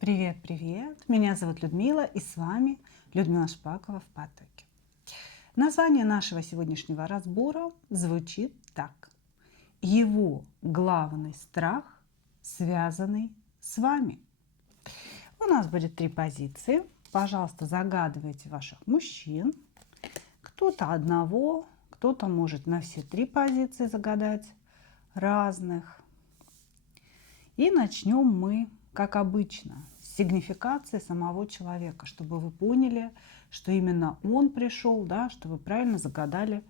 Привет, привет! Меня зовут Людмила, и с вами Людмила Шпакова в потоке. Название нашего сегодняшнего разбора звучит так. Его главный страх, связанный с вами. У нас будет 3 позиции. Пожалуйста, загадывайте ваших мужчин. Кто-то одного, кто-то может на все 3 позиции загадать разных. И начнем мы, как обычно, с сигнификации самого человека, чтобы вы поняли, что именно он пришел, да, что вы правильно загадали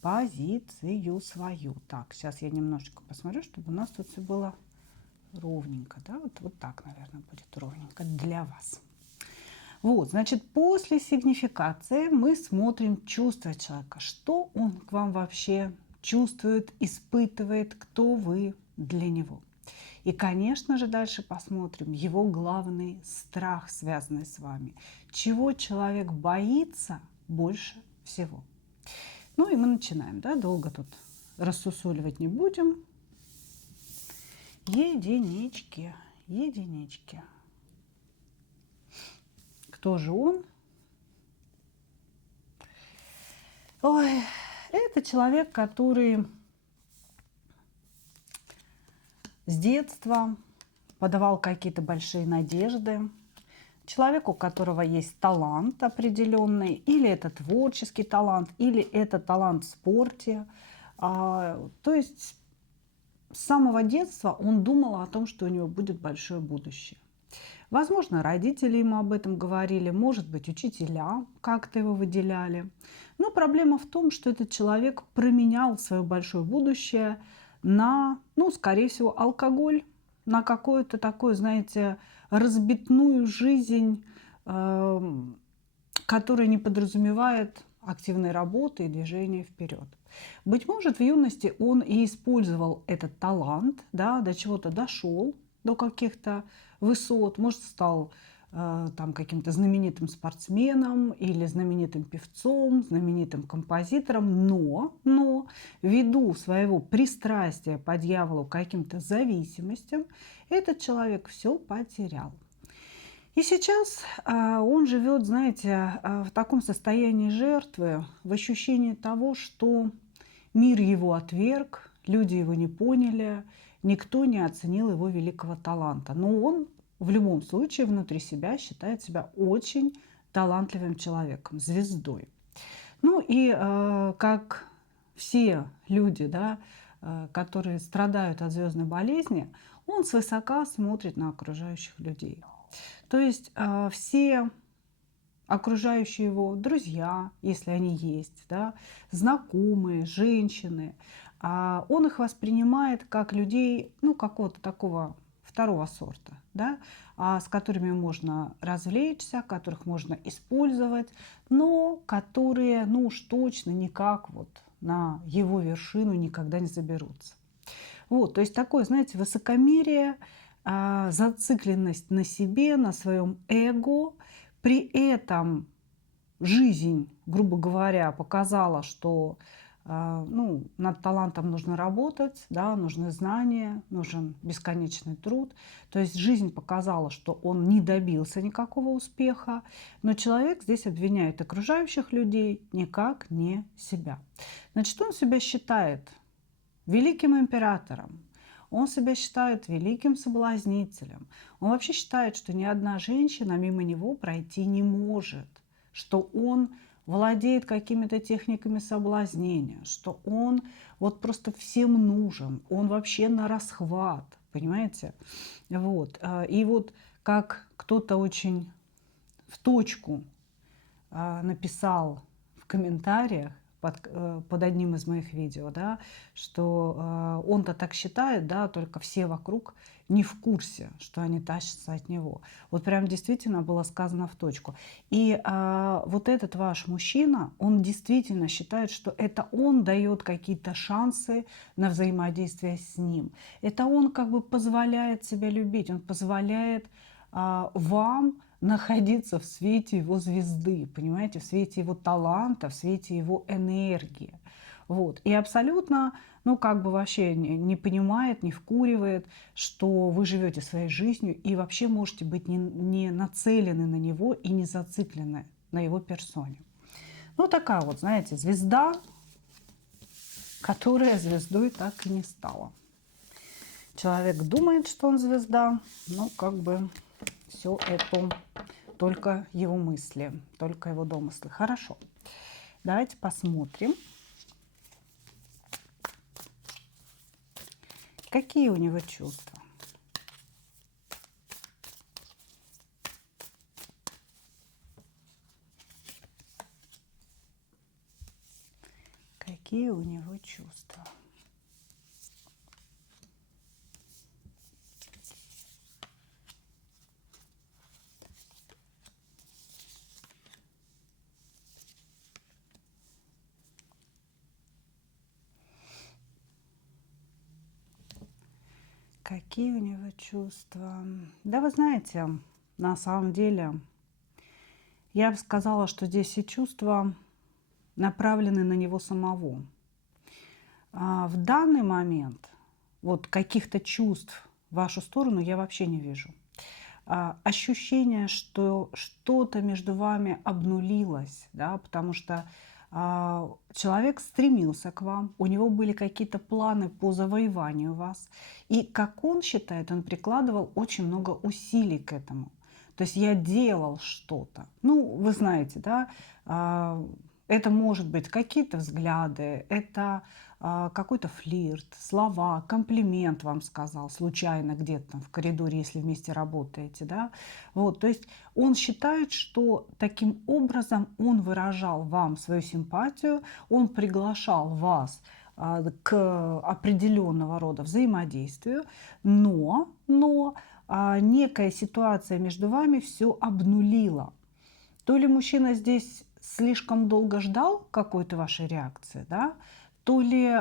позицию свою. Так, сейчас я немножечко посмотрю, чтобы у нас тут все было ровненько. Да? Вот так, наверное, будет ровненько для вас. Вот, значит, после сигнификации мы смотрим чувства человека, что он к вам вообще чувствует, испытывает, кто вы для него. И, конечно же, дальше посмотрим его главный страх, связанный с вами. Чего человек боится больше всего. Ну и мы начинаем, да, долго тут рассусоливать не будем. Единички, единички. Кто же он? Ой, это человек, который с детства подавал какие-то большие надежды. Человек, у которого есть талант определенный, или это творческий талант, или это талант в спорте. То есть с самого детства он думал о том, что у него будет большое будущее. Возможно, родители ему об этом говорили, может быть, учителя как-то его выделяли. Но проблема в том, что этот человек променял свое большое будущее на, ну, скорее всего, алкоголь, на какую-то такую, знаете, разбитную жизнь, которая не подразумевает активной работы и движения вперед. Быть может, в юности он и использовал этот талант, да, до чего-то дошел, до каких-то высот, может, стал там каким-то знаменитым спортсменом или знаменитым певцом, знаменитым композитором, но ввиду своего пристрастия по дьяволу к каким-то зависимостям, этот человек все потерял. И сейчас он живет, знаете, в таком состоянии жертвы, в ощущении того, что мир его отверг, люди его не поняли, никто не оценил его великого таланта. Но он в любом случае внутри себя считает себя очень талантливым человеком, звездой. Ну и как все люди, да, которые страдают от звездной болезни, он свысока смотрит на окружающих людей. То есть все окружающие его друзья, если они есть, да, знакомые, женщины, он их воспринимает как людей, ну, какого-то такого второго сорта, да, с которыми можно развлечься, которых можно использовать, но которые, ну уж точно никак вот на его вершину никогда не заберутся. Вот, то есть такое, знаете, высокомерие, зацикленность на себе, на своем эго. При этом жизнь, грубо говоря, показала, что ну, над талантом нужно работать, да, нужны знания, нужен бесконечный труд. То есть жизнь показала, что он не добился никакого успеха, но человек здесь обвиняет окружающих людей, никак не себя. Значит, он себя считает великим императором, он себя считает великим соблазнителем. Он вообще считает, что ни одна женщина мимо него пройти не может, что он владеет какими-то техниками соблазнения, что он вот просто всем нужен, он вообще на расхват, понимаете? Вот. И вот как кто-то очень в точку написал в комментариях под одним из моих видео, да, что он-то так считает, да, только все вокруг не в курсе, что они тащатся от него. Вот прям действительно было сказано в точку. И вот этот ваш мужчина, он действительно считает, что это он дает какие-то шансы на взаимодействие с ним. Это он как бы позволяет себя любить, он позволяет вам находиться в свете его звезды, понимаете, в свете его таланта, в свете его энергии. Вот. И абсолютно ну, как бы вообще не понимает, не вкуривает, что вы живете своей жизнью и вообще можете быть не нацелены на него и не зациклены на его персоне. Ну, такая вот, знаете, звезда, которая звездой так и не стала. Человек думает, что он звезда, но как бы все это только его мысли, только его домыслы. Хорошо, давайте посмотрим, какие у него чувства. Какие у него чувства. Какие у него чувства? Да, вы знаете, на самом деле, я бы сказала, что здесь все чувства направлены на него самого. В данный момент вот каких-то чувств в вашу сторону я вообще не вижу. Ощущение, что что-то между вами обнулилось, да, потому что человек стремился к вам, у него были какие-то планы по завоеванию вас, и, как он считает, он прикладывал очень много усилий к этому. То есть я делал что-то. Ну, вы знаете, да, это может быть какие-то взгляды, это какой-то флирт, слова, комплимент вам сказал случайно где-то там в коридоре, если вместе работаете, да. Вот, то есть он считает, что таким образом он выражал вам свою симпатию, он приглашал вас к определенного рода взаимодействию, но некая ситуация между вами все обнулила. То ли мужчина здесь слишком долго ждал какой-то вашей реакции, да, то ли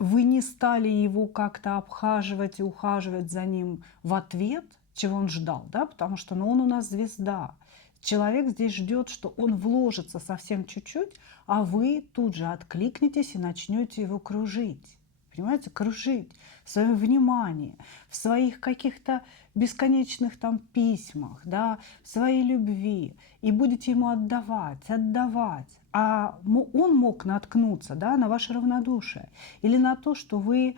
вы не стали его как-то обхаживать и ухаживать за ним в ответ, чего он ждал, да, потому что он у нас звезда. Человек здесь ждет, что он вложится совсем чуть-чуть, а вы тут же откликнетесь и начнете его кружить. Понимаете, кружить в своем внимании, в своих каких-то бесконечных там письмах, да, в своей любви. И будете ему отдавать, отдавать. А он мог наткнуться, да, на ваше равнодушие или на то, что вы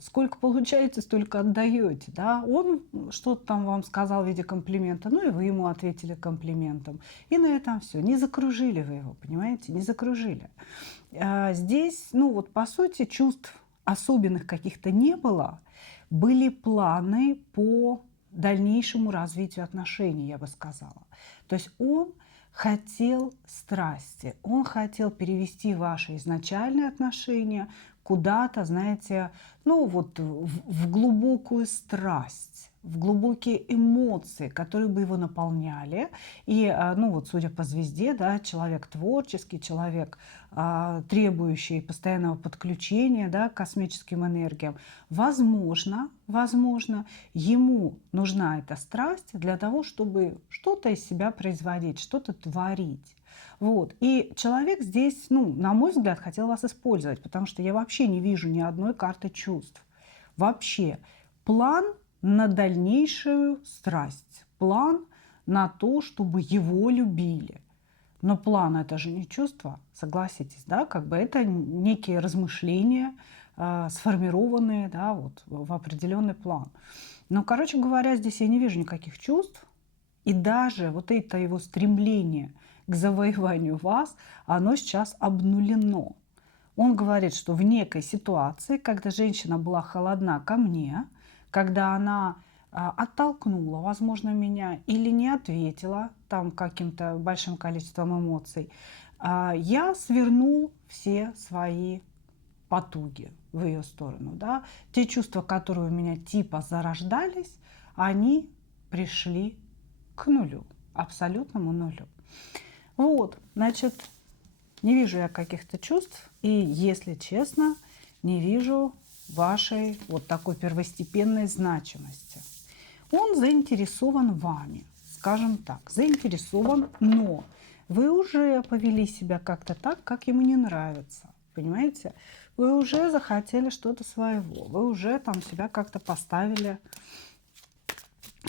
сколько получаете, столько отдаете. Да? Он что-то там вам сказал в виде комплимента, ну и вы ему ответили комплиментом. И на этом все. Не закружили вы его, понимаете, не закружили. Здесь, ну вот по сути, чувств особенных каких-то не было. Были планы по дальнейшему развитию отношений, я бы сказала. То есть он хотел страсти, он хотел перевести ваши изначальные отношения куда-то, знаете, ну вот в глубокую страсть, в глубокие эмоции, которые бы его наполняли. И, ну вот, судя по звезде, да, человек творческий, человек, требующий постоянного подключения, да, к космическим энергиям. Возможно, ему нужна эта страсть для того, чтобы что-то из себя производить, что-то творить. Вот. И человек здесь, ну, на мой взгляд, хотел вас использовать, потому что я вообще не вижу ни одной карты чувств. Вообще. План на дальнейшую страсть, план на то, чтобы его любили. Но план – это же не чувство, согласитесь, да, как бы это некие размышления, сформированные, да, вот в определенный план. Но, короче говоря, здесь я не вижу никаких чувств, и даже вот это его стремление к завоеванию вас, оно сейчас обнулено. Он говорит, что в некой ситуации, когда женщина была холодна ко мне, когда она оттолкнула, возможно, меня или не ответила там каким-то большим количеством эмоций, я свернул все свои потуги в ее сторону. Да? Те чувства, которые у меня типа зарождались, они пришли к нулю, абсолютному нулю. Вот, значит, не вижу я каких-то чувств, и, если честно, не вижу вашей вот такой первостепенной значимости. Он заинтересован вами, скажем так, заинтересован, но вы уже повели себя как-то так, как ему не нравится. Понимаете? Вы уже захотели что-то своего. Вы уже там себя как-то поставили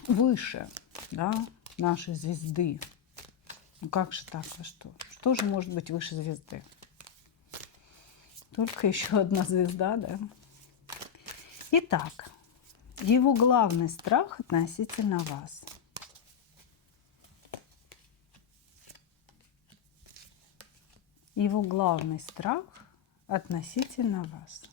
выше, да, нашей звезды. Ну как же так? А что? Что же может быть выше звезды? Только еще одна звезда, да? Итак, его главный страх относительно вас. Его главный страх относительно вас.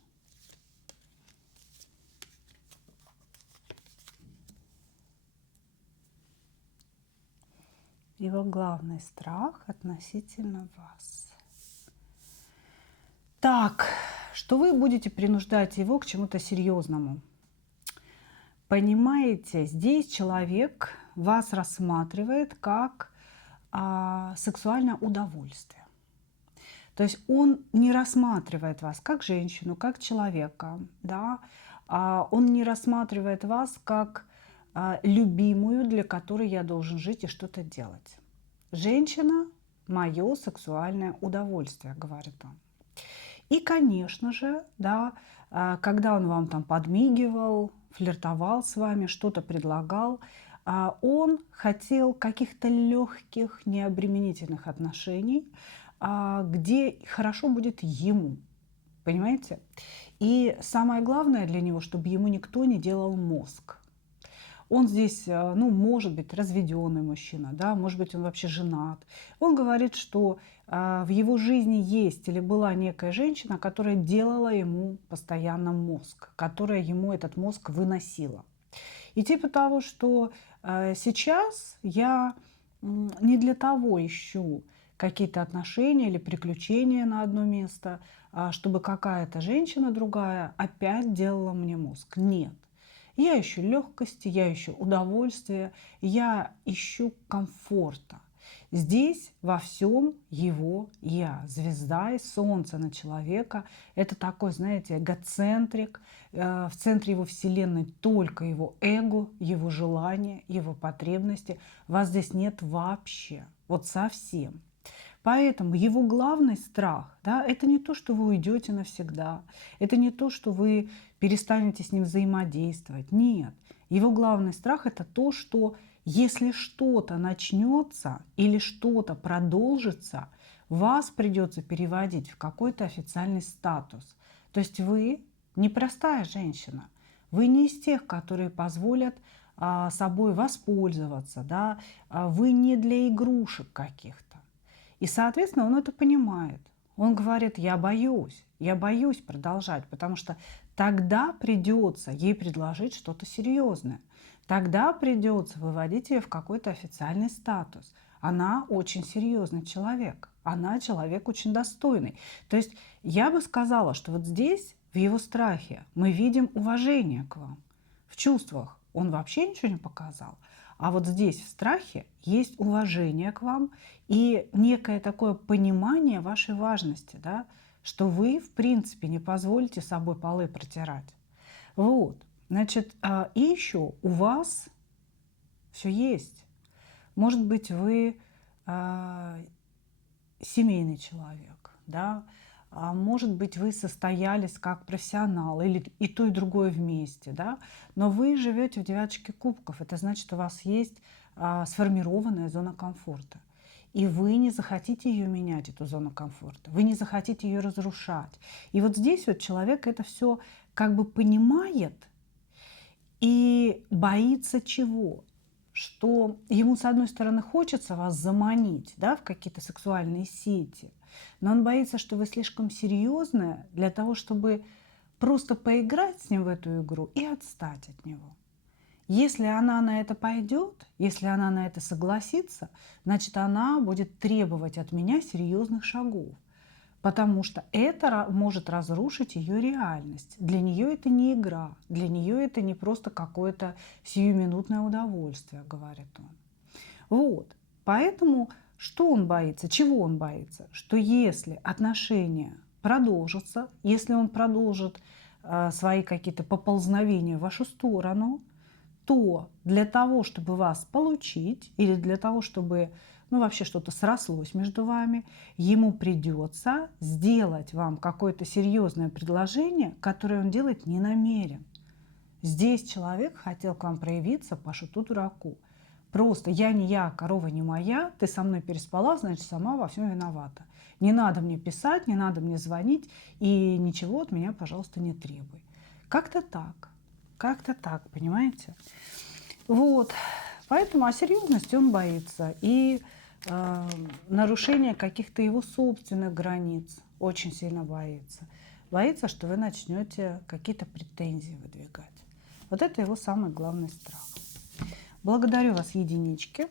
Его главный страх относительно вас. Так, что вы будете принуждать его к чему-то серьезному. Понимаете, здесь человек вас рассматривает как сексуальное удовольствие. То есть он не рассматривает вас как женщину, как человека, да? Он не рассматривает вас как любимую, для которой я должен жить и что-то делать. Женщина – мое сексуальное удовольствие, говорит он. И, конечно же, да, когда он вам там подмигивал, флиртовал с вами, что-то предлагал, он хотел каких-то легких, необременительных отношений, где хорошо будет ему. Понимаете? И самое главное для него, чтобы ему никто не делал мозг. Он здесь, ну, может быть, разведенный мужчина, да, может быть, он вообще женат. Он говорит, что в его жизни есть или была некая женщина, которая делала ему постоянно мозг, которая ему этот мозг выносила. И типа того, что сейчас я не для того ищу какие-то отношения или приключения на одно место, чтобы какая-то женщина другая опять делала мне мозг. Нет. Я ищу легкости, я ищу удовольствия, я ищу комфорта. Здесь во всем его я, звезда и солнце на человека. Это такой, знаете, эгоцентрик. В центре его вселенной только его эго, его желания, его потребности. Вас здесь нет вообще, вот совсем. Поэтому его главный страх, да, это не то, что вы уйдете навсегда, это не то, что вы перестанете с ним взаимодействовать. Нет. Его главный страх – это то, что если что-то начнется или что-то продолжится, вас придется переводить в какой-то официальный статус. То есть вы не простая женщина, вы не из тех, которые позволят собой воспользоваться, да? Вы не для игрушек каких-то. И, соответственно, он это понимает. Он говорит, я боюсь продолжать, потому что тогда придется ей предложить что-то серьезное. Тогда придется выводить ее в какой-то официальный статус. Она очень серьезный человек, она человек очень достойный. То есть я бы сказала, что вот здесь, в его страхе, мы видим уважение к вам. В чувствах он вообще ничего не показал. А вот здесь, в страхе, есть уважение к вам и некое такое понимание вашей важности, да, что вы, в принципе, не позволите собой полы протирать. Вот, значит, и еще у вас все есть. Может быть, вы семейный человек, да, может быть, вы состоялись как профессионал или и то, и другое вместе, да, но вы живете в девяточке кубков. Это значит, у вас есть сформированная зона комфорта. И вы не захотите ее менять, эту зону комфорта. Вы не захотите ее разрушать. И вот здесь вот человек это все как бы понимает и боится чего? Что ему, с одной стороны, хочется вас заманить, да, в какие-то сексуальные сети, но он боится, что вы слишком серьезная для того, чтобы просто поиграть с ним в эту игру и отстать от него. Если она на это пойдет, если она на это согласится, значит, она будет требовать от меня серьезных шагов, потому что это может разрушить ее реальность. Для нее это не игра, для нее это не просто какое-то сиюминутное удовольствие, говорит он. Вот, поэтому что он боится, чего он боится? Что если отношения продолжатся, если он продолжит свои какие-то поползновения в вашу сторону, то для того, чтобы вас получить или для того, чтобы ну вообще что-то срослось между вами, ему придется сделать вам какое-то серьезное предложение, которое он делать не намерен. Здесь человек хотел к вам проявиться по шуту дураку. Просто я не я, корова не моя, ты со мной переспала, значит, сама во всем виновата. Не надо мне писать, не надо мне звонить, и ничего от меня, пожалуйста, не требуй. Как-то так, понимаете? Вот, поэтому о серьезности он боится. И нарушение каких-то его собственных границ очень сильно боится. Боится, что вы начнете какие-то претензии выдвигать. Вот это его самый главный страх. Благодарю вас, единички.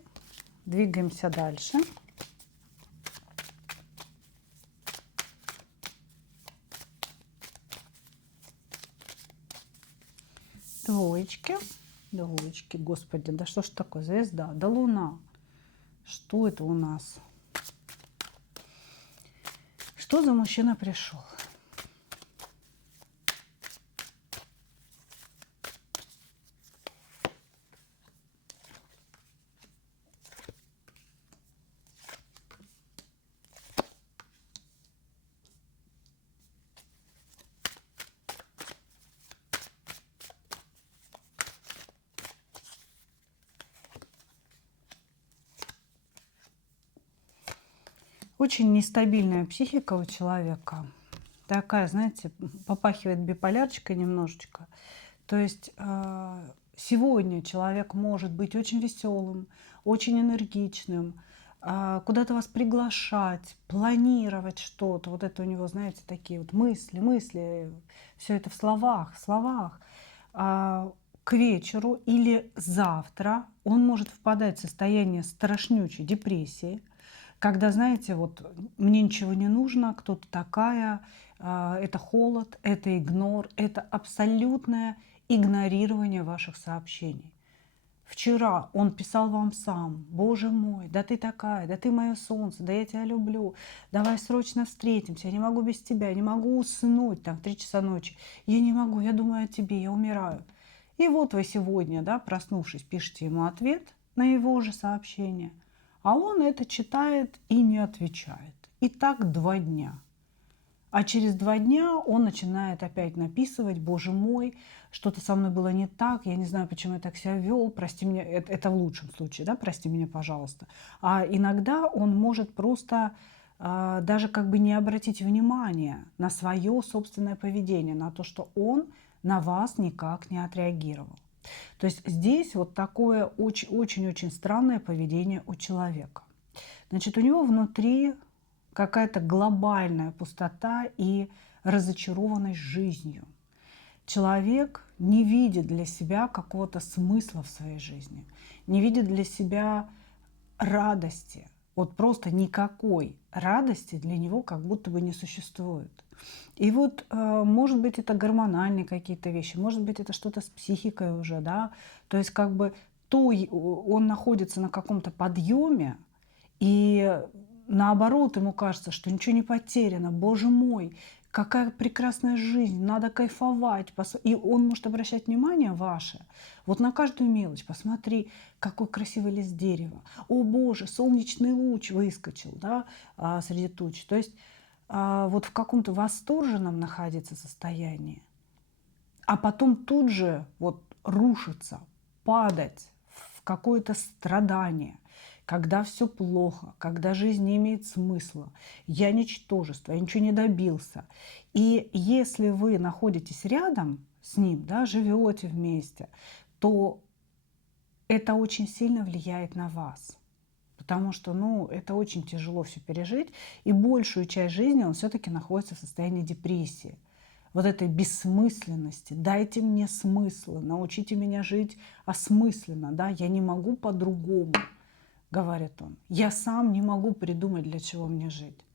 Двигаемся дальше. Двоечки. Двоечки. Господи, да что ж такое? Звезда, да луна. Что это у нас? Что за мужчина пришел? Очень нестабильная психика у человека. Такая, знаете, попахивает биполярчикой немножечко. То есть сегодня человек может быть очень веселым, очень энергичным, куда-то вас приглашать, планировать что-то. Вот это у него, знаете, такие вот мысли, все это в словах, в словах. К вечеру или завтра он может впадать в состояние страшнючей депрессии, когда, знаете, вот мне ничего не нужно, кто-то такая, это холод, это игнор, это абсолютное игнорирование ваших сообщений. Вчера он писал вам сам: боже мой, да ты такая, да ты мое солнце, да я тебя люблю, давай срочно встретимся, я не могу без тебя, я не могу уснуть там в 3 часа ночи, я не могу, я думаю о тебе, я умираю. И вот вы сегодня, да, проснувшись, пишете ему ответ на его же сообщение, а он это читает и не отвечает. И так 2 дня. А через 2 дня он начинает опять написывать: боже мой, что-то со мной было не так, я не знаю, почему я так себя вел, прости меня, это в лучшем случае, да, прости меня, пожалуйста. А иногда он может просто даже как бы не обратить внимания на свое собственное поведение, на то, что он на вас никак не отреагировал. То есть здесь вот такое очень-очень странное поведение у человека. Значит, у него внутри какая-то глобальная пустота и разочарованность жизнью. Человек не видит для себя какого-то смысла в своей жизни, не видит для себя радости. Вот просто никакой радости для него как будто бы не существует. И вот, может быть, это гормональные какие-то вещи, может быть, это что-то с психикой уже, да. То есть как бы он находится на каком-то подъеме, и наоборот, ему кажется, что ничего не потеряно. Боже мой, какая прекрасная жизнь, надо кайфовать. И он может обращать внимание ваше вот на каждую мелочь. Посмотри, какой красивый лист дерева. О боже, солнечный луч выскочил, да, среди туч. То есть вот в каком-то восторженном находится состоянии, а потом тут же вот рушиться, падать в какое-то страдание, когда все плохо, когда жизнь не имеет смысла, я ничтожество, я ничего не добился. И если вы находитесь рядом с ним, да, живете вместе, то это очень сильно влияет на вас. Потому что, ну, это очень тяжело все пережить, и большую часть жизни он все-таки находится в состоянии депрессии. Вот этой бессмысленности. Дайте мне смысл, научите меня жить осмысленно, да, я не могу по-другому, говорит он. Я сам не могу придумать, для чего мне жить.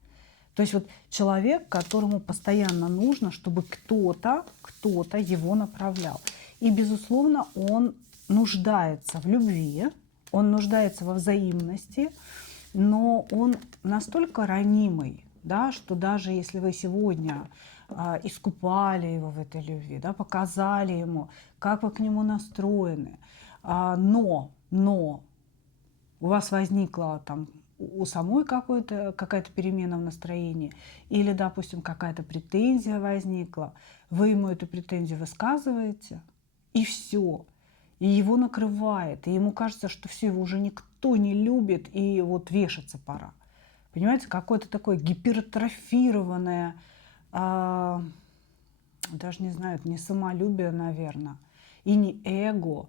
То есть вот человек, которому постоянно нужно, чтобы кто-то его направлял. И, безусловно, он нуждается в любви, он нуждается во взаимности, но он настолько ранимый, да, что даже если вы сегодня искупали его в этой любви, да, показали ему, как вы к нему настроены, но у вас возникла там у самой какая-то перемена в настроении, или, допустим, какая-то претензия возникла, вы ему эту претензию высказываете, и все. И его накрывает, и ему кажется, что все, его уже никто не любит, и вот вешаться пора. Понимаете, какое-то такое гипертрофированное, даже не знаю, это не самолюбие, наверное, и не эго,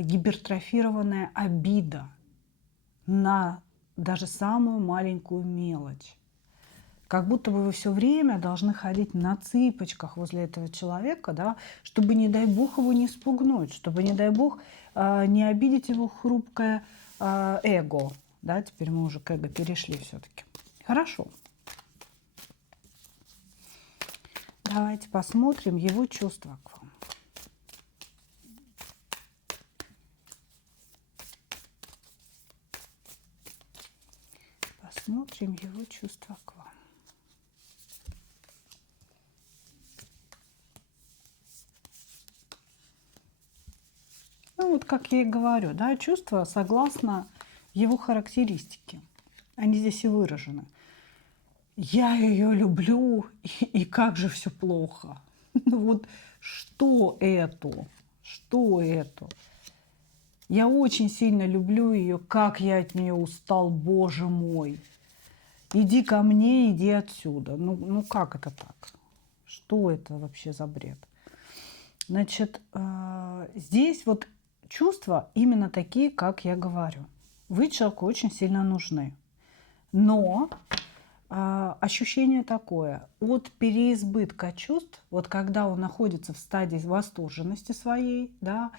гипертрофированная обида на даже самую маленькую мелочь. Как будто бы вы все время должны ходить на цыпочках возле этого человека, да, чтобы, не дай бог, его не спугнуть, чтобы, не дай бог, не обидеть его хрупкое эго. Да, теперь мы уже к эго перешли все-таки. Хорошо. Давайте посмотрим его чувства к вам. Посмотрим его чувства к вам. Ну вот, как я и говорю, да, чувства согласно его характеристике. Они здесь и выражены. Я ее люблю, и как же все плохо. Ну вот что это? Что это? Я очень сильно люблю ее, как я от нее устал, боже мой. Иди ко мне, иди отсюда. Ну как это так? Что это вообще за бред? Значит, здесь вот чувства именно такие, как я говорю. Вы человеку очень сильно нужны. Но ощущение такое, от переизбытка чувств, вот когда он находится в стадии восторженности своей, да,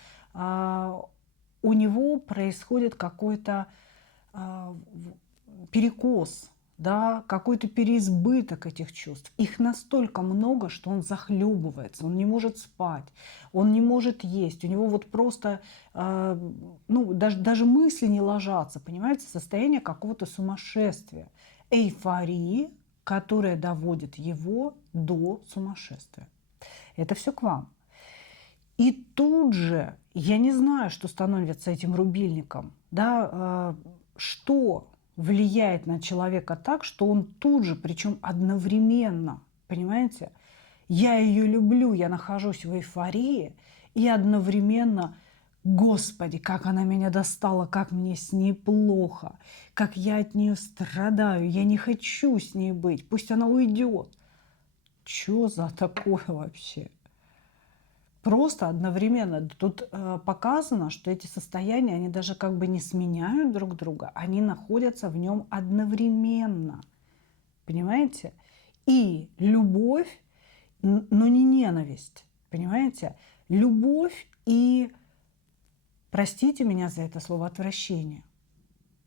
у него происходит какой-то перекос, да, какой-то переизбыток этих чувств. Их настолько много, что он захлебывается, он не может спать, он не может есть, у него вот просто, ну, даже мысли не ложатся, понимаете, состояние какого-то сумасшествия, эйфории, которая доводит его до сумасшествия. Это все к вам. И тут же, я не знаю, что становится этим рубильником, да, что влияет на человека так, что он тут же, причем одновременно, понимаете, я ее люблю, я нахожусь в эйфории, и одновременно, Господи, как она меня достала, как мне с ней плохо, как я от нее страдаю, я не хочу с ней быть, пусть она уйдет. Что за такое вообще? Просто одновременно. Тут показано, что эти состояния, они даже как бы не сменяют друг друга, они находятся в нем одновременно. Понимаете? И любовь, но не ненависть. Понимаете? Любовь и, простите меня за это слово, отвращение.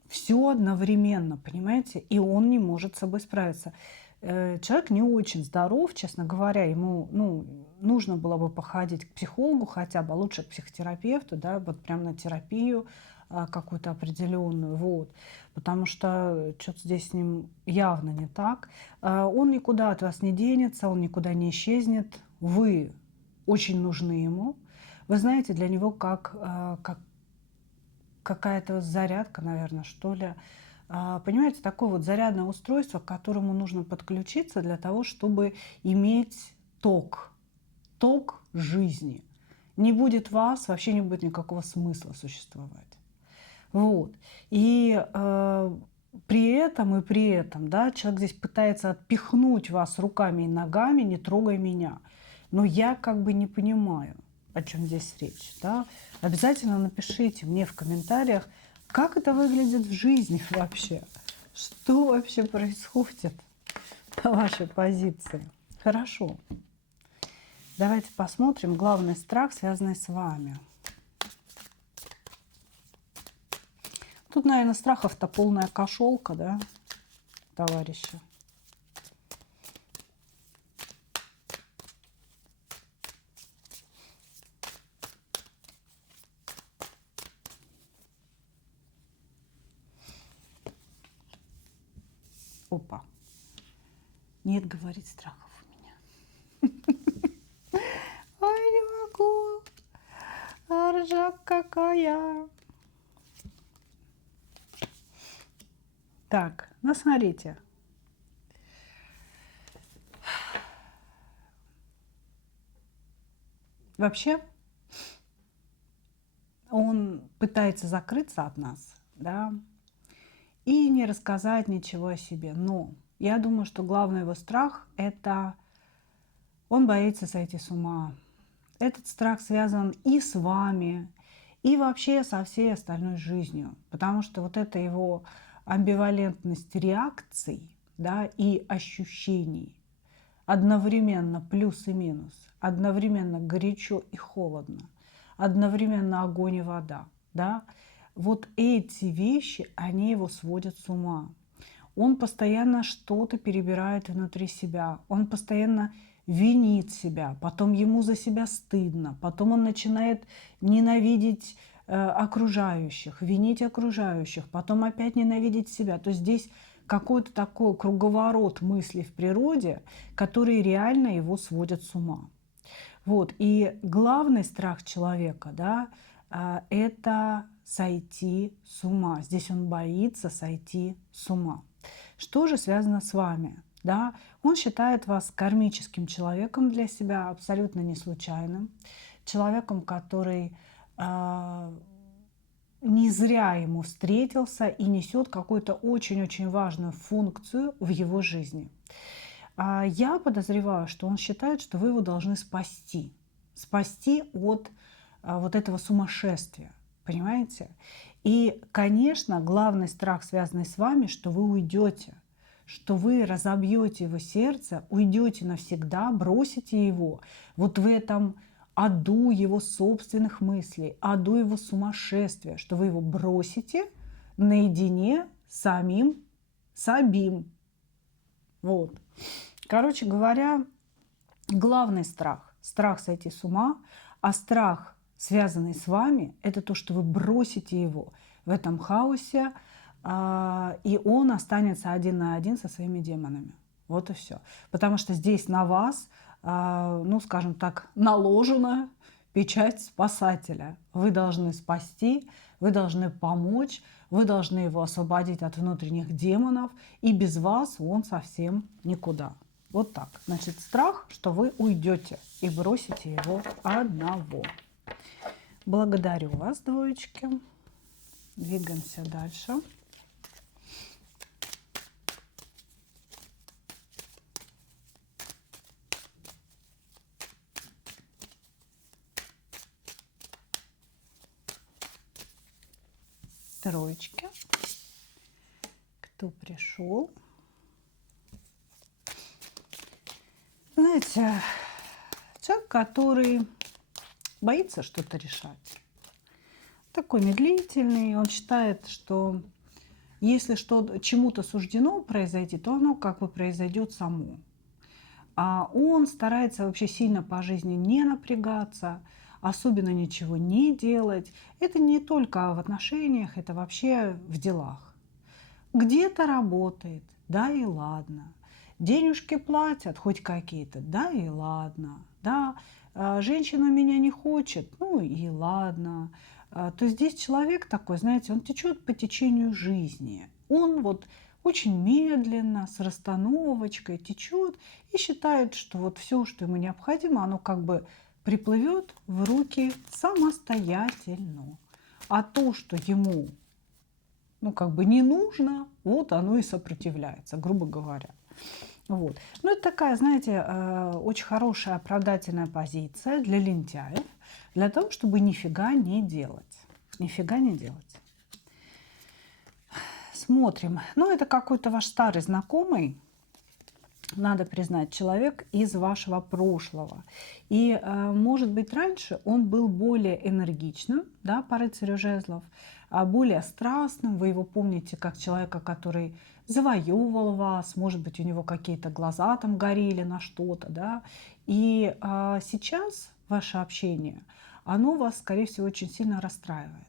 Все одновременно, понимаете? И он не может с собой справиться. Человек не очень здоров, честно говоря, ему нужно было бы походить к психологу хотя бы, а лучше к психотерапевту, да, вот прям на терапию какую-то определенную, вот, потому что что-то здесь с ним явно не так. Он никуда от вас не денется, он никуда не исчезнет, вы очень нужны ему, вы знаете, для него как какая-то зарядка, наверное, что ли. Понимаете, такое вот зарядное устройство, к которому нужно подключиться для того, чтобы иметь ток жизни. Не будет вас, вообще не будет никакого смысла существовать. Вот. И при этом, да, человек здесь пытается отпихнуть вас руками и ногами, не трогай меня. Но я как бы не понимаю, о чем здесь речь. Да? Обязательно напишите мне в комментариях, как это выглядит в жизни вообще. Что вообще происходит на вашей позиции. Хорошо. Давайте посмотрим главный страх, связанный с вами. Тут, наверное, страхов-то полная кошелка, да, товарищи? Опа. Нет, говорит, страхов у меня. Ой, не могу. Ржак какая. Так, ну смотрите. Вообще он пытается закрыться от нас, да, и не рассказать ничего о себе. Но я думаю, что главный его страх – это он боится сойти с ума. Этот страх связан и с вами, и вообще со всей остальной жизнью. Потому что вот эта его амбивалентность реакций, да, и ощущений, одновременно плюс и минус, одновременно горячо и холодно, одновременно огонь и вода, да, вот эти вещи, они его сводят с ума. Он постоянно что-то перебирает внутри себя, он постоянно винит себя, потом ему за себя стыдно, потом он начинает ненавидеть окружающих, винить окружающих, потом опять ненавидеть себя. То есть здесь какой-то такой круговорот мыслей в природе, которые реально его сводят с ума. Вот. И главный страх человека, да, это сойти с ума. Здесь он боится сойти с ума. Что же связано с вами? Да? Он считает вас кармическим человеком для себя, абсолютно не случайным. Человеком, который не зря ему встретился и несет какую-то очень-очень важную функцию в его жизни. Я подозреваю, что он считает, что вы его должны спасти. Спасти от вот этого сумасшествия. Понимаете? И, конечно, главный страх, связанный с вами, что вы уйдете, что вы разобьете его сердце, уйдете навсегда, бросите его вот в этом аду его собственных мыслей, аду его сумасшествия, что вы его бросите наедине с самим собим. Вот. Короче говоря, главный страх – страх сойти с ума, а страх, связанный с вами, это то, что вы бросите его в этом хаосе, и он останется один на один со своими демонами. Вот и все. Потому что здесь на вас, ну, скажем так, наложена печать спасателя. Вы должны спасти, вы должны помочь, вы должны его освободить от внутренних демонов, и без вас он совсем никуда. Вот так. Значит, страх, что вы уйдете и бросите его одного. Благодарю вас, двоечки. Двигаемся дальше. Троечки. Кто пришел? Знаете, человек, который боится что-то решать. Такой медлительный. Он считает, что если чему-то суждено произойти, то оно как бы произойдет само. А он старается вообще сильно по жизни не напрягаться, особенно ничего не делать. Это не только в отношениях, это вообще в делах. Где-то работает, да и ладно. Денежки платят, хоть какие-то, да и ладно. Да, женщина меня не хочет, ну и ладно. То есть здесь человек такой, знаете, он течет по течению жизни. Он вот очень медленно, с расстановочкой течет и считает, что вот все, что ему необходимо, оно как бы приплывет в руки самостоятельно. А то, что ему ну, как бы не нужно, вот оно и сопротивляется, грубо говоря. Вот. Ну, это такая, знаете, очень хорошая оправдательная позиция для лентяев, для того, чтобы нифига не делать. Нифига не делать. Смотрим. Ну, это какой-то ваш старый знакомый, надо признать, человек из вашего прошлого. И, может быть, раньше он был более энергичным, да, по рыцарю жезлов, более страстным. Вы его помните как человека, который завоевывал вас, может быть, у него какие-то глаза там горели на что-то, да. И сейчас ваше общение, оно вас, скорее всего, очень сильно расстраивает.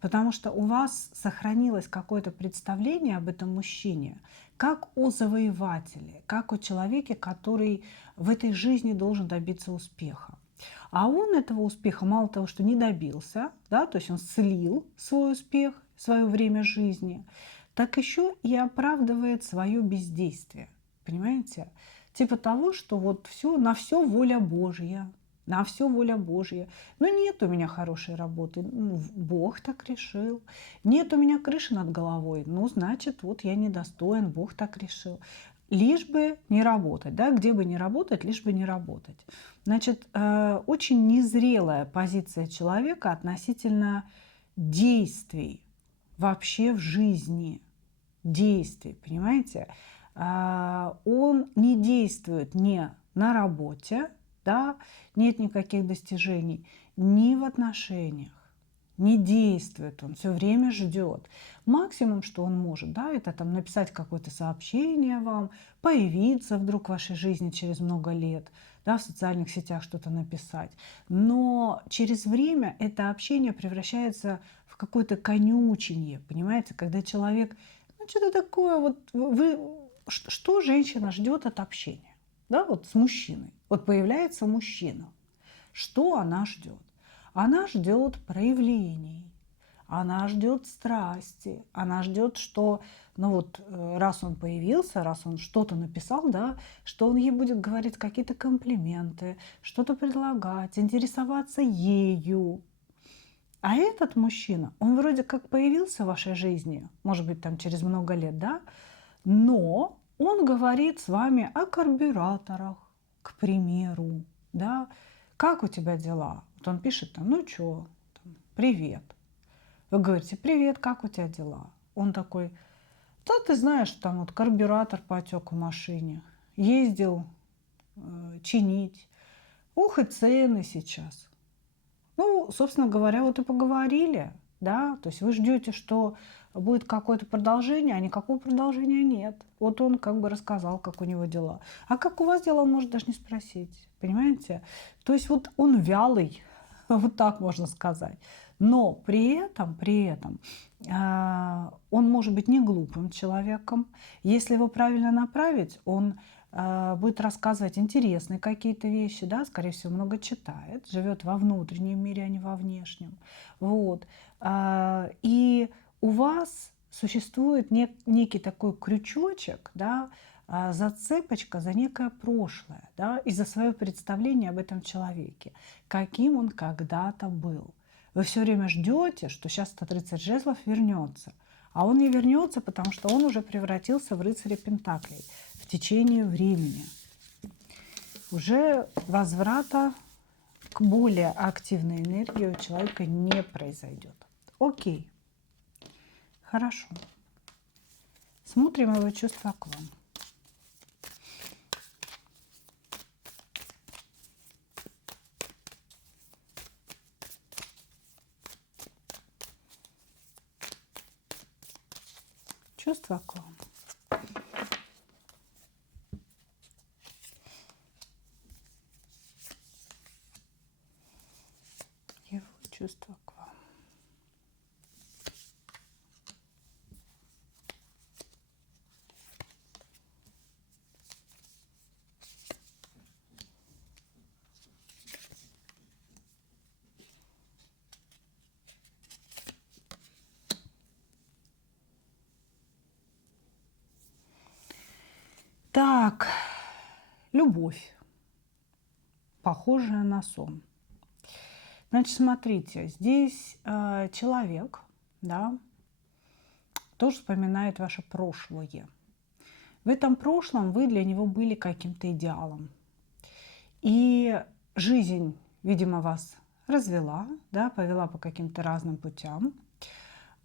Потому что у вас сохранилось какое-то представление об этом мужчине, как о завоевателе, как о человеке, который в этой жизни должен добиться успеха. А он этого успеха мало того, что не добился, да, то есть он слил свой успех, свое время жизни, так еще и оправдывает свое бездействие. Понимаете? Типа того, что вот все, на все воля Божья. На все воля Божья. Но нет у меня хорошей работы. Ну, Бог так решил. Нет у меня крыши над головой. Ну, значит, вот я недостоин, Бог так решил. Лишь бы не работать, да, где бы не работать, лишь бы не работать. Значит, очень незрелая позиция человека относительно действий вообще в жизни. Действий, понимаете? Он не действует не на работе, да, нет никаких достижений, ни в отношениях. Не действует, он все время ждет. Максимум, что он может, да, это там написать какое-то сообщение вам, появиться вдруг в вашей жизни через много лет, да, в социальных сетях что-то написать. Но через время это общение превращается в какое-то конюченье, понимаете, когда человек, ну что-то такое, вот вы, что женщина ждет от общения, да, вот с мужчиной. Вот появляется мужчина, что она ждет? Она ждет проявлений, она ждет страсти, она ждет, что, ну вот, раз он появился, раз он что-то написал, да, что он ей будет говорить какие-то комплименты, что-то предлагать, интересоваться ею. А этот мужчина, он вроде как появился в вашей жизни, может быть, там через много лет, да, но он говорит с вами о карбюраторах, к примеру, да, как у тебя дела? Вот он пишет там, ну чё, там, привет. Вы говорите, привет, как у тебя дела? Он такой, да ты знаешь, там вот карбюратор потек в машине, ездил чинить. Ух, и цены сейчас. Ну, собственно говоря, вот и поговорили, да, то есть вы ждете, что будет какое-то продолжение, а никакого продолжения нет. Вот он как бы рассказал, как у него дела. А как у вас дела, он может даже не спросить, понимаете? То есть вот он вялый, вот так можно сказать. Но при этом он может быть не глупым человеком. Если его правильно направить, он будет рассказывать интересные какие-то вещи, да, скорее всего, много читает, живет во внутреннем мире, а не во внешнем. Вот. И у вас существует некий такой крючочек, да, зацепочка за некое прошлое, да, и за свое представление об этом человеке, каким он когда-то был. Вы все время ждете, что сейчас этот рыцарь жезлов вернется, а он не вернется, потому что он уже превратился в рыцаря пентаклей в течение времени. Уже возврата к более активной энергии у человека не произойдет. Окей, хорошо. Смотрим его чувства к вам. Чувства к вам. Его чувства к вам. Так, любовь, похожая на сон. Значит, смотрите, здесь человек, да, тоже вспоминает ваше прошлое. В этом прошлом вы для него были каким-то идеалом. И жизнь, видимо, вас развела, да, повела по каким-то разным путям.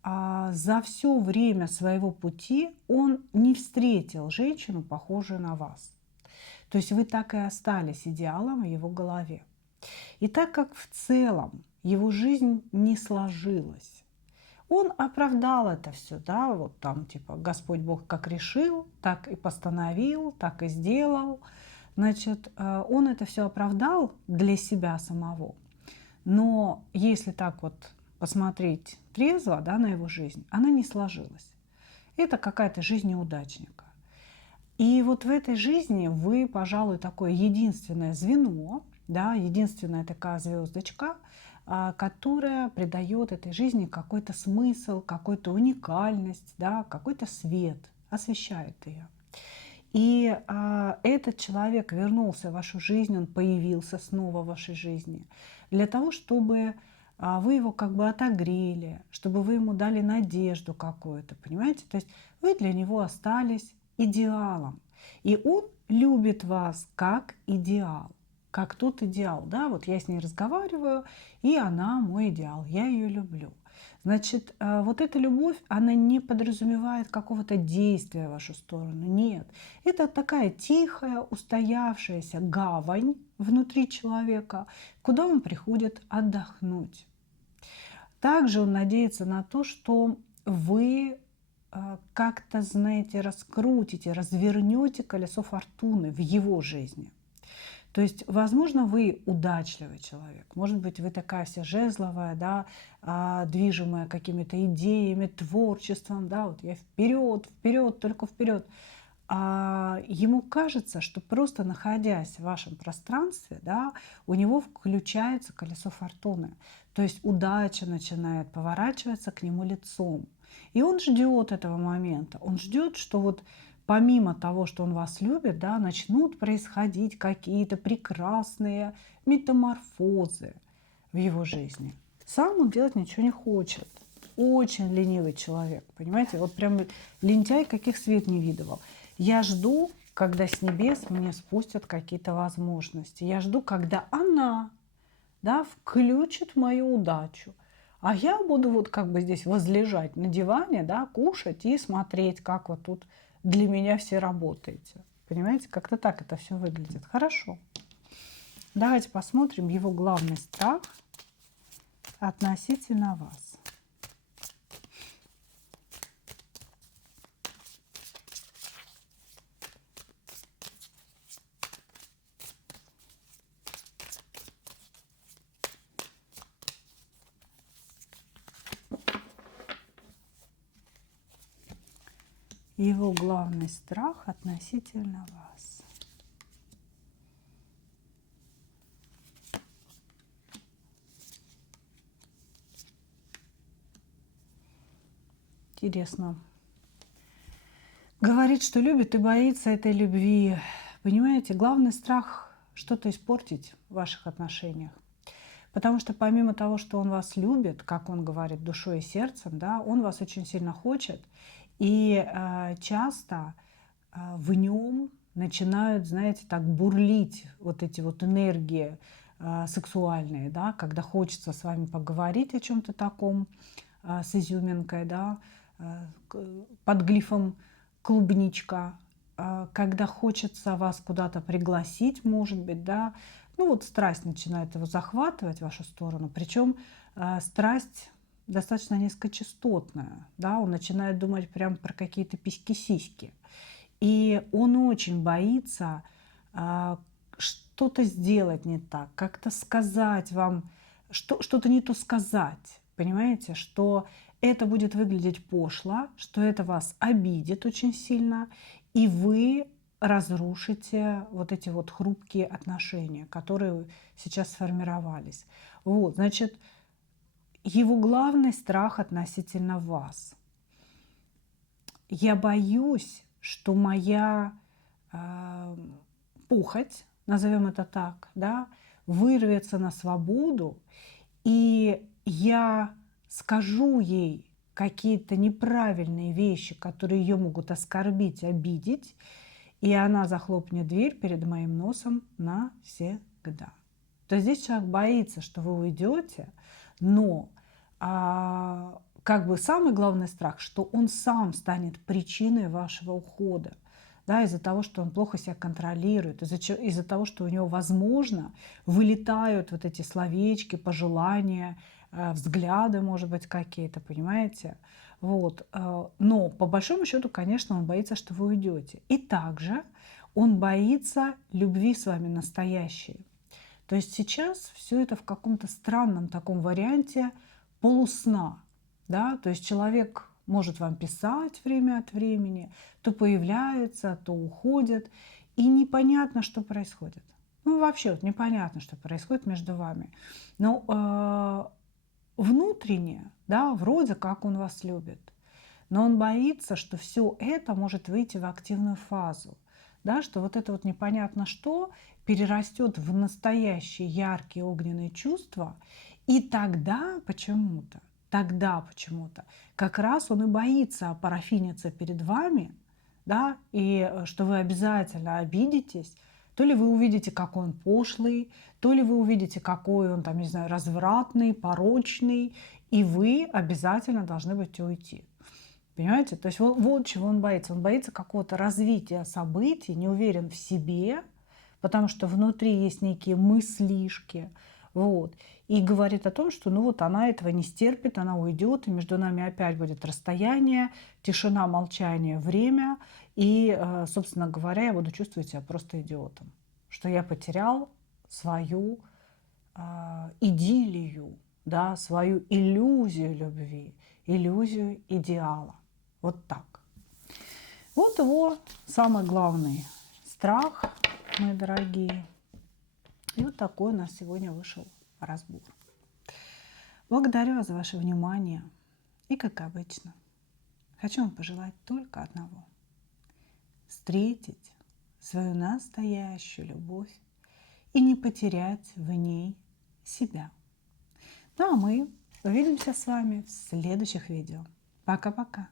А за все время своего пути он не встретил женщину, похожую на вас. То есть вы так и остались идеалом в его голове. И так как в целом его жизнь не сложилась, он оправдал это все, да, вот там типа Господь Бог как решил, так и постановил, так и сделал. Значит, он это все оправдал для себя самого. Но если так вот посмотреть трезво, да, на его жизнь, она не сложилась. Это какая-то жизнь неудачника. И вот в этой жизни вы, пожалуй, такое единственное звено, да, единственная такая звездочка, которая придает этой жизни какой-то смысл, какую-то уникальность, да, какой-то свет, освещает ее. И этот человек вернулся в вашу жизнь, он появился снова в вашей жизни для того, чтобы вы его как бы отогрели, чтобы вы ему дали надежду какую-то, понимаете? То есть вы для него остались идеалом. И он любит вас как идеал, как тот идеал. Да, вот я с ней разговариваю, и она мой идеал, я ее люблю. Значит, вот эта любовь, она не подразумевает какого-то действия в вашу сторону. Нет. Это такая тихая, устоявшаяся гавань внутри человека, куда он приходит отдохнуть. Также он надеется на то, что вы как-то, знаете, раскрутите, развернете колесо фортуны в его жизни. То есть, возможно, вы удачливый человек, может быть, вы такая вся жезловая, да, движимая какими-то идеями, творчеством, да, вот я вперед, вперед, только вперед. А ему кажется, что просто находясь в вашем пространстве, да, у него включается колесо фортуны. То есть удача начинает поворачиваться к нему лицом. И он ждет этого момента. Он ждет, что вот помимо того, что он вас любит, да, начнут происходить какие-то прекрасные метаморфозы в его жизни. Сам он делать ничего не хочет. Очень ленивый человек, понимаете? Вот прям лентяй, каких свет не видывал. Я жду, когда с небес мне спустят какие-то возможности. Я жду, когда она, да, включит мою удачу. А я буду вот как бы здесь возлежать на диване, да, кушать и смотреть, как вот тут для меня все работаете. Понимаете, как-то так это все выглядит. Хорошо. Давайте посмотрим его главный страх относительно вас. Его главный страх относительно вас. Интересно. Говорит, что любит и боится этой любви. Понимаете, главный страх что-то испортить в ваших отношениях. Потому что помимо того, что он вас любит, как он говорит, душой и сердцем, да, он вас очень сильно хочет. И часто в нем начинают, знаете, так бурлить вот эти вот энергии сексуальные, да, когда хочется с вами поговорить о чем-то таком с изюминкой, да, под глифом клубничка, когда хочется вас куда-то пригласить, может быть, да, ну вот страсть начинает его захватывать в вашу сторону, причем страсть достаточно низкочастотная, да, он начинает думать прям про какие-то письки-сиськи. И он очень боится что-то сделать не так, как-то сказать вам, что-то не то сказать, понимаете, что это будет выглядеть пошло, что это вас обидит очень сильно, и вы разрушите вот эти вот хрупкие отношения, которые сейчас сформировались. Вот, значит, его главный страх относительно вас. Я боюсь, что моя похоть, назовем это так, да, вырвется на свободу, и я скажу ей какие-то неправильные вещи, которые ее могут оскорбить, обидеть, и она захлопнет дверь перед моим носом навсегда. То есть здесь человек боится, что вы уйдете, но как бы самый главный страх, что он сам станет причиной вашего ухода. Да, из-за того, что он плохо себя контролирует, из-за того, что у него, возможно, вылетают вот эти словечки, пожелания, взгляды, может быть, какие-то, понимаете? Вот. Но по большому счету, конечно, он боится, что вы уйдете. И также он боится любви с вами настоящей. То есть сейчас все это в каком-то странном таком варианте полусна. Да? То есть человек может вам писать время от времени, то появляется, то уходит, и непонятно, что происходит. Ну, вообще вот непонятно, что происходит между вами. Но внутренне, да, вроде как он вас любит. Но он боится, что все это может выйти в активную фазу. Да, что вот это вот непонятно что перерастет в настоящие яркие огненные чувства. И тогда почему-то, как раз он и боится опарафиниться перед вами, да, и что вы обязательно обидитесь, то ли вы увидите, какой он пошлый, то ли вы увидите, какой он там, не знаю, развратный, порочный, и вы обязательно должны будете уйти. Понимаете? То есть вот чего он боится. Он боится какого-то развития событий, не уверен в себе, потому что внутри есть некие мыслишки. Вот. И говорит о том, что ну вот она этого не стерпит, она уйдет, и между нами опять будет расстояние, тишина, молчание, время. И, собственно говоря, я буду чувствовать себя просто идиотом. Что я потерял свою идиллию, да, свою иллюзию любви, иллюзию идеала. Вот так. Вот его самый главный страх, мои дорогие. И вот такой у нас сегодня вышел разбор. Благодарю вас за ваше внимание. И, как обычно, хочу вам пожелать только одного. Встретить свою настоящую любовь и не потерять в ней себя. Ну а мы увидимся с вами в следующих видео. Пока-пока.